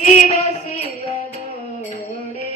Y me sigue adorando.